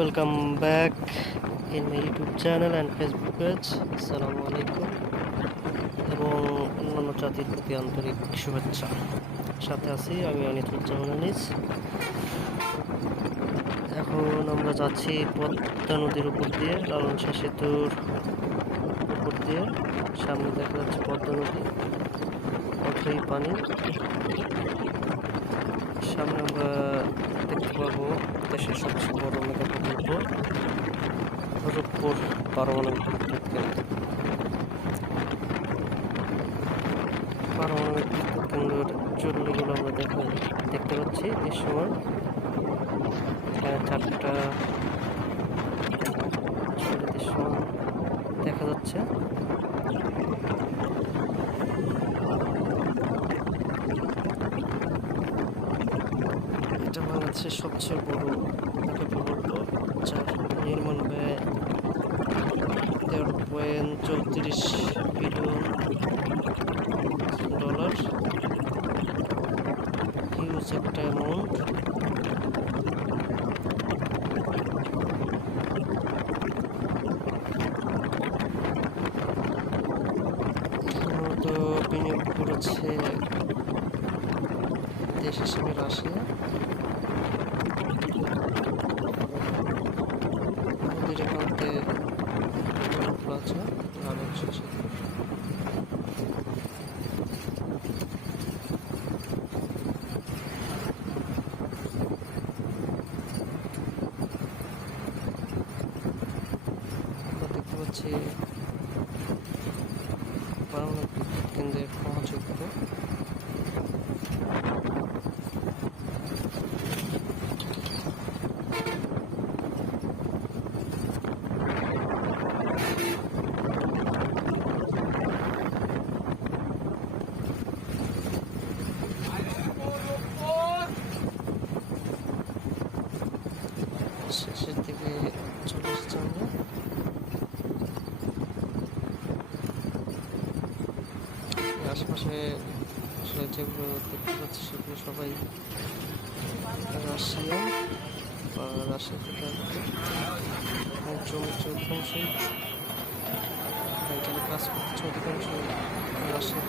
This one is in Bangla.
Welcome back in my YouTube channel and Facebook page. আসসালামু আলাইকুম এবং অন্যান্য জাতির প্রতি আন্তরিক শুভেচ্ছা। সাথে আছি আমি অনিরুজ্জামান আনিস। এখন আমরা যাচ্ছি পদ্মা নদীর উপর দিয়ে, লালন শাহ সেতুর উপর দিয়ে। সামনে দেখা যাচ্ছে পদ্মা নদী, অথই পানি। সামনে আমরা দেখতে পাবো দেশের সবচেয়ে বড় মেগা প্রকল্প রূপপুর পারমাণবিক বিদ্যুৎ কেন্দ্র। পারমাণবিক বিদ্যুৎ কেন্দ্রের চুল্লিগুলো আমরা দেখতে পাচ্ছি দৃশ্যমান। এখানে 4টা চুল্লি দৃশ্যমান দেখা যাচ্ছে। এটা বাংলাদেশের সবচেয়ে বড় মেগা প্রকল্প, যার নির্মাণ ব্যয় $13.34 বিলিয়ন। হিউজ একটা অ্যামাউন্ট। তো বিনিয়োগ করেছে দেশ হিসেবে রাশিয়া। নদীর একান্তে প্লাজা লালন শাহ সেতু। দেখতে পাচ্ছি পারমাণবিক বিদ্যুৎ কেন্দ্রের মহাযজ্ঞ। শেষের দিকে চলে এসেছে আমরা। আশেপাশে আসলে যেগুলো দেখতে পাচ্ছি সেগুলো সবাই রাশিয়ান বা রাশিয়া থেকে জমির অধিকাংশই এখানে কাজ করছে, অধিকাংশ রাশিয়া